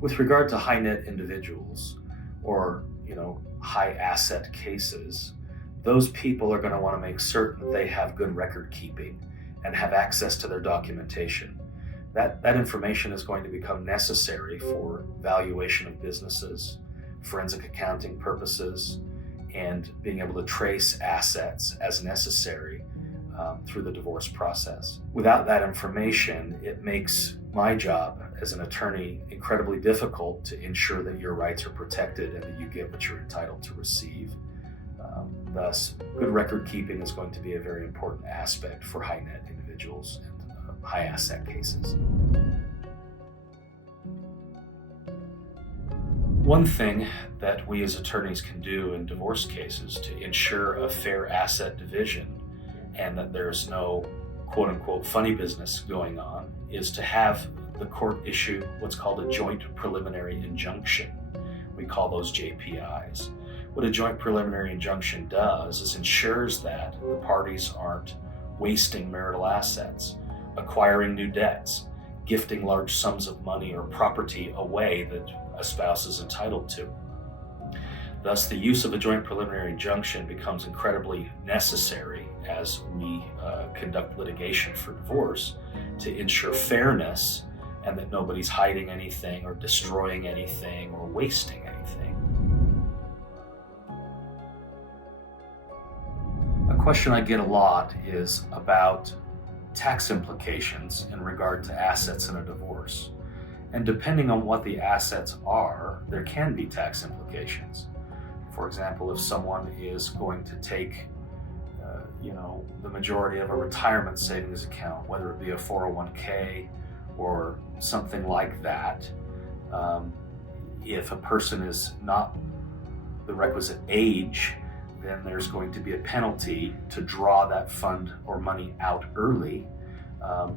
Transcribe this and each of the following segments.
With regard to high net individuals or, high asset cases, those people are going to want to make certain that they have good record keeping and have access to their documentation. That information is going to become necessary for valuation of businesses, forensic accounting purposes, and being able to trace assets as necessary through the divorce process. Without that information, it makes my job as an attorney incredibly difficult to ensure that your rights are protected and that you get what you're entitled to receive. Thus, good record keeping is going to be a very important aspect for high net individuals and high asset cases. One thing that we as attorneys can do in divorce cases to ensure a fair asset division and that there's no quote-unquote funny business going on is to have the court issue what's called a joint preliminary injunction. We call those JPIs. What a joint preliminary injunction does is ensures that the parties aren't wasting marital assets, acquiring new debts, gifting large sums of money or property away that a spouse is entitled to. Thus, the use of a joint preliminary injunction becomes incredibly necessary as we conduct litigation for divorce to ensure fairness and that nobody's hiding anything or destroying anything or wasting anything. A question I get a lot is about tax implications in regard to assets in a divorce. And depending on what the assets are, there can be tax implications. For example, if someone is going to take the majority of a retirement savings account, whether it be a 401k or something like that, if a person is not the requisite age, then there's going to be a penalty to draw that fund or money out early,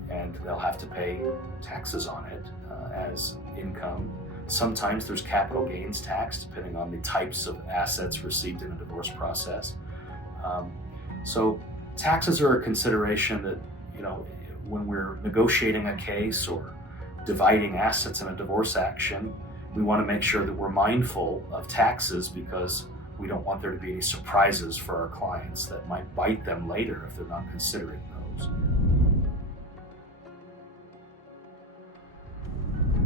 and they'll have to pay taxes on it as income. Sometimes there's capital gains tax, depending on the types of assets received in a divorce process. So taxes are a consideration that, when we're negotiating a case or dividing assets in a divorce action, we want to make sure that we're mindful of taxes because we don't want there to be any surprises for our clients that might bite them later if they're not considering those.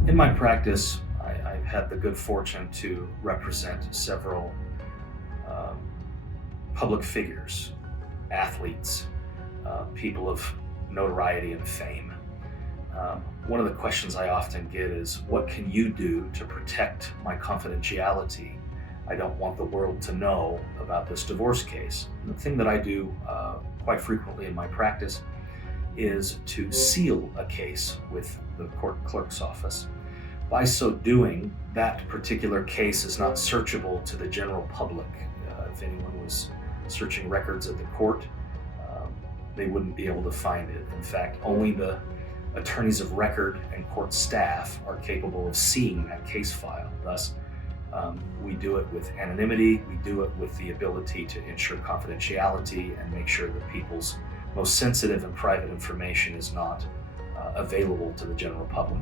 In my practice, I've had the good fortune to represent several public figures, athletes, people of notoriety and fame. One of the questions I often get is, what can you do to protect my confidentiality? I don't want the world to know about this divorce case. And the thing that I do quite frequently in my practice is to seal a case with the court clerk's office. By so doing, that particular case is not searchable to the general public. If anyone was searching records at the court, they wouldn't be able to find it. In fact, only the attorneys of record and court staff are capable of seeing that case file. Thus, we do it with anonymity, we do it with the ability to ensure confidentiality and make sure that people's most sensitive and private information is not available to the general public.